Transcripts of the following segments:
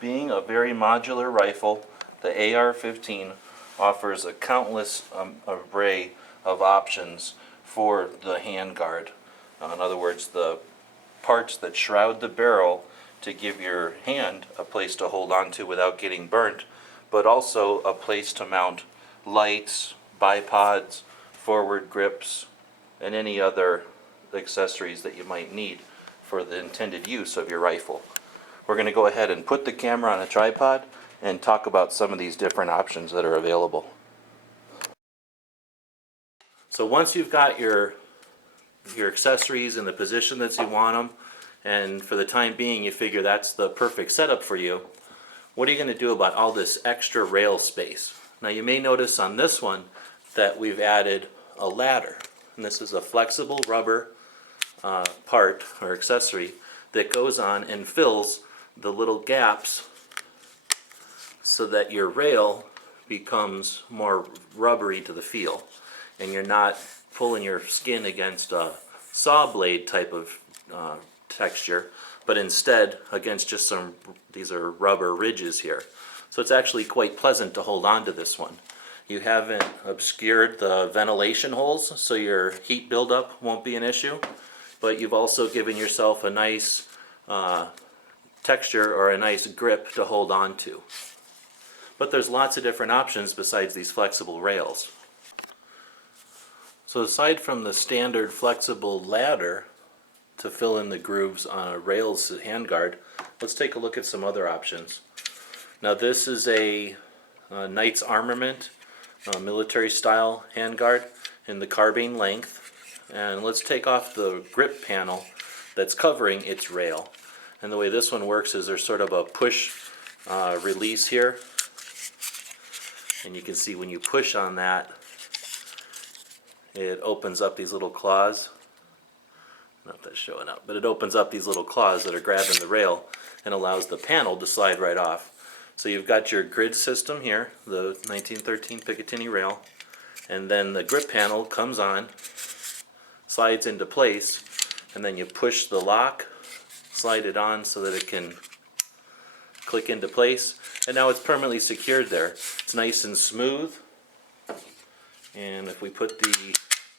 Being a very modular rifle, the AR-15 offers a countless array of options for the handguard. In other words, the parts that shroud the barrel to give your hand a place to hold on to without getting burnt, but also a place to mount lights, bipods, forward grips, and any other accessories that you might need for the intended use of your rifle. We're going to go ahead and put the camera on a tripod and talk about some of these different options that are available. So once you've got your accessories in the position that you want them, and for the time being you figure that's the perfect setup for you, what are you going to do about all this extra rail space? Now you may notice on this one that we've added a ladder, and this is a flexible rubber part or accessory that goes on and fills the little gaps so that your rail becomes more rubbery to the feel, and you're not pulling your skin against a saw blade type of texture, but instead against just these are rubber ridges here. So it's actually quite pleasant to hold on to this one. You haven't obscured the ventilation holes, so your heat buildup won't be an issue, but you've also given yourself a nice texture or a nice grip to hold on to. But there's lots of different options besides these flexible rails. So aside from the standard flexible ladder to fill in the grooves on a rails handguard, let's take a look at some other options. Now this is a Knight's Armament military style handguard in the carbine length, and let's take off the grip panel that's covering its rail. And the way this one works is there's sort of a push release here, and you can see when you push on that it opens up these little claws. I don't know if that's showing up, but it opens up these little claws that are grabbing the rail and allows the panel to slide right off. So you've got your grid system here, the 1913 Picatinny rail, and then the grip panel comes on, slides into place, and then you push the lock, slide it on so that it can click into place, and now it's permanently secured there. It's nice and smooth, and if we put the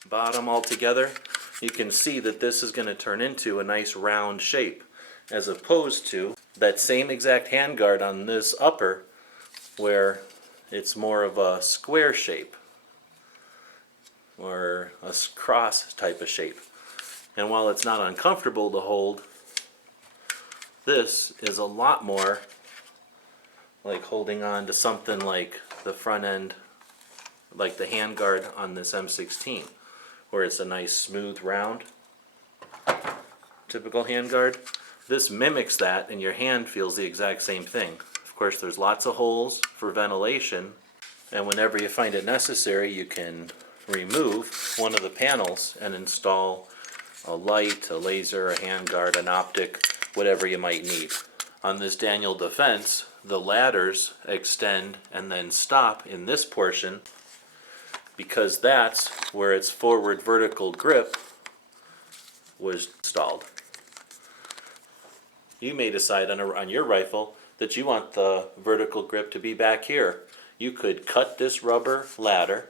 bottom all together, you can see that this is going to turn into a nice round shape, as opposed to that same exact handguard on this upper where it's more of a square shape or a cross type of shape. And while it's not uncomfortable to hold, this is a lot more like holding on to something like the front end, like the handguard on this M16, where it's a nice smooth round typical handguard. This mimics that, and your hand feels the exact same thing. Of course, there's lots of holes for ventilation, and whenever you find it necessary, you can remove one of the panels and install a light, a laser, a handguard, an optic, whatever you might need. On this Daniel Defense, the ladders extend and then stop in this portion because that's where its forward vertical grip was installed. You may decide on your rifle that you want the vertical grip to be back here. You could cut this rubber ladder,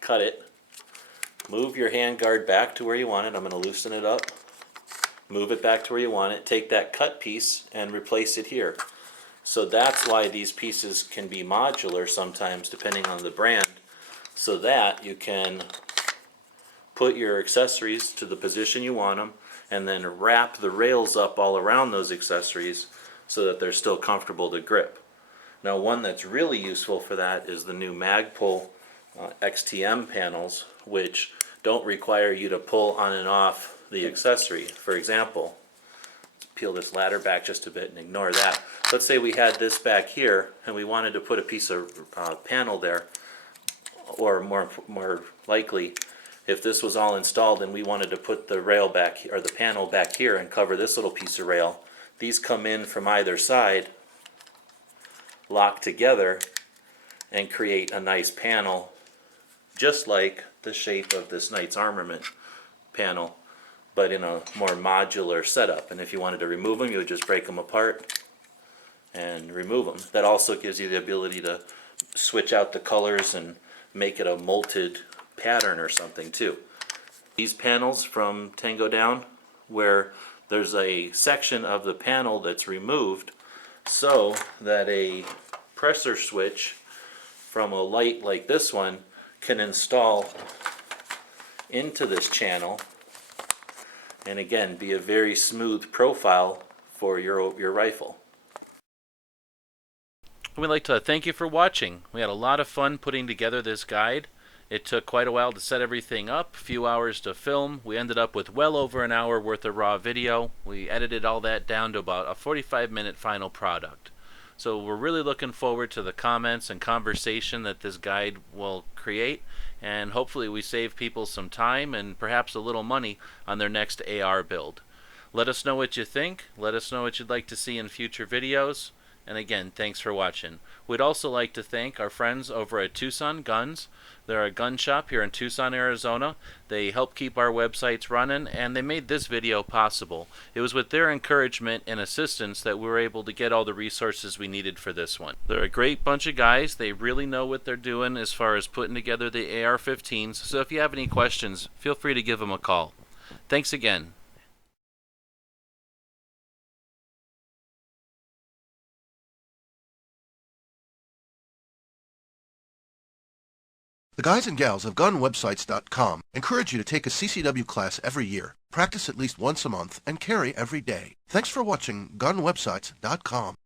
cut it, move your handguard back to where you want it. I'm going to loosen it up, move it back to where you want it, take that cut piece and replace it here. So that's why these pieces can be modular sometimes depending on the brand, so that you can put your accessories to the position you want them and then wrap the rails up all around those accessories so that they're still comfortable to grip. Now one that's really useful for that is the new Magpul XTM panels, which don't require you to pull on and off the accessory. For example, peel this ladder back just a bit and ignore that. Let's say we had this back here and we wanted to put a piece of panel there, or more likely, if this was all installed and we wanted to put the rail back, or the panel back here and cover this little piece of rail, these come in from either side, lock together, and create a nice panel just like the shape of this Knight's Armament panel but in a more modular setup. And if you wanted to remove them, you would just break them apart and remove them. That also gives you the ability to switch out the colors and make it a molted pattern or something too. These panels from Tango Down, where there's a section of the panel that's removed so that a pressure switch from a light like this one can install into this channel, and again be a very smooth profile for your rifle. We'd like to thank you for watching. We had a lot of fun putting together this guide. It took quite a while to set everything up, a few hours to film. We ended up with well over an hour worth of raw video. We edited all that down to about a 45-minute final product. So we're really looking forward to the comments and conversation that this guide will create, and hopefully we save people some time and perhaps a little money on their next AR build. Let us know what you think. Let us know what you'd like to see in future videos. And again, thanks for watching. We'd also like to thank our friends over at Tucson Guns. They're a gun shop here in Tucson, Arizona. They help keep our websites running, and they made this video possible. It was with their encouragement and assistance that we were able to get all the resources we needed for this one. They're a great bunch of guys. They really know what they're doing as far as putting together the AR-15s. So if you have any questions, feel free to give them a call. Thanks again. The guys and gals of GunWebsites.com encourage you to take a CCW class every year, practice at least once a month, and carry every day. Thanks for watching GunWebsites.com.